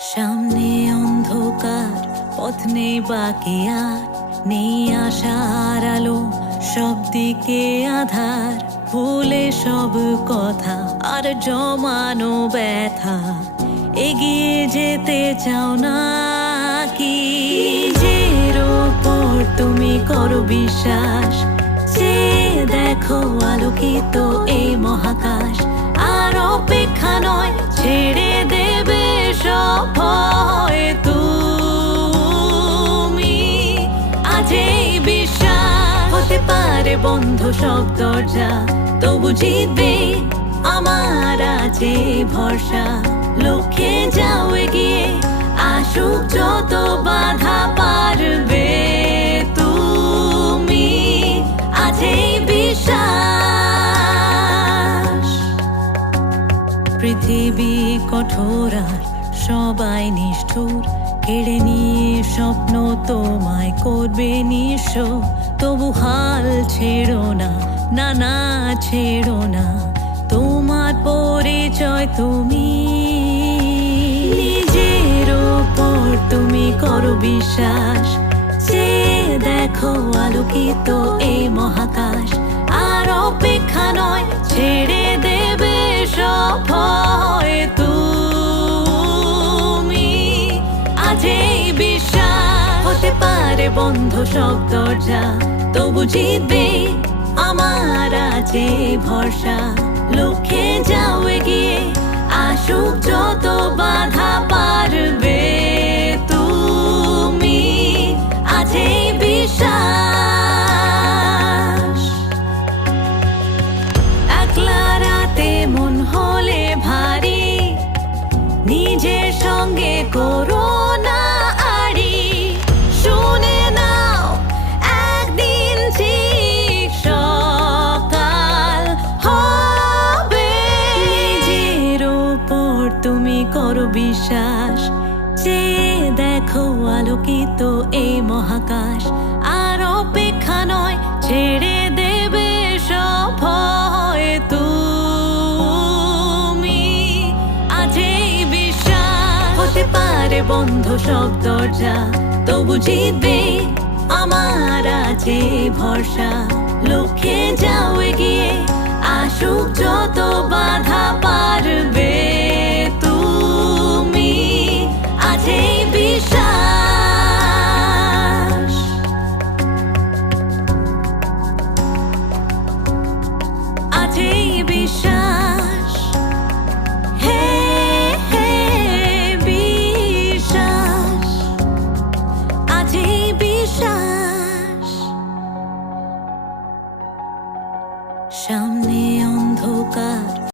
সামনে অন্ধকার, পথ নেই বাকি আর, নেই আশার আলো, সব দিকে আধার। ভুলে সব কথা আর জমানো ব্যথা, এগিয়ে যেতে চাও না কি? নিজের ওপর তুমি করো বিশ্বাস, যে দেখো আলোকিত এই মহাকাশ। আর অপেক্ষা নয়, ছেড়ে দেবে সব ভয় তুমি। আজ এই বিশ্বাস হতে পারে বন্ধ সব দরজা, তবু জিতবে আমার আছে ভরসা। লক্ষ্যে যাও এগিয়ে, আসুক যত বাধা পারবে তুমি। আজ এই বিশ্বাস। পৃথিবী কঠোর আর সবাই নিষ্ঠুর, কেড়ে নিয়ে স্বপ্ন তোমায় করবে নিঃস্ব। তবু হাল ছেড়ো না, না না ছেড়ো না, তোমার পরিচয় তুমি। নিজের ওপর তুমি করো বিশ্বাস, যে দেখো আলোকিত এই মহাকাশ। আর অপেক্ষা নয়, ছেড়ে দেবে সব ভয় তুমি। আজ এই বিশ্বাস হতে পারে বন্ধ সব দরজা, তবু জিতবে আমার আছে ভরসা। লক্ষ্যে যাও এগিয়ে, আসুক যত বাধা পারবে তুমি। আজ এই বিশ্বাস। একলা রাতে মন হলে ভারী, নিজের সঙ্গে করো না আড়ি। শুনে নাও একদিন ঠিক সকাল হবে। নিজের ওপর তুমি করো বিশ্বাস, যে দেখো আলোকিত এই মহাকাশ। আর অপেক্ষা নয়, ছেড়ে দেবে সব ভয় তুমি। আজ এই বিশ্বাস হতে পারে বন্ধ সব দরজা, তবু জিতবে আমার আছে ভরসা। লক্ষ্যে যাও এগিয়ে, আসুক যত বাধা পারবে তুমি। আজ এই বিশ্বাস। আজ এই বিশ্বাস। হে হে বিশ্বাস। আজ এই বিশ্বাস। সামনে অন্ধকার।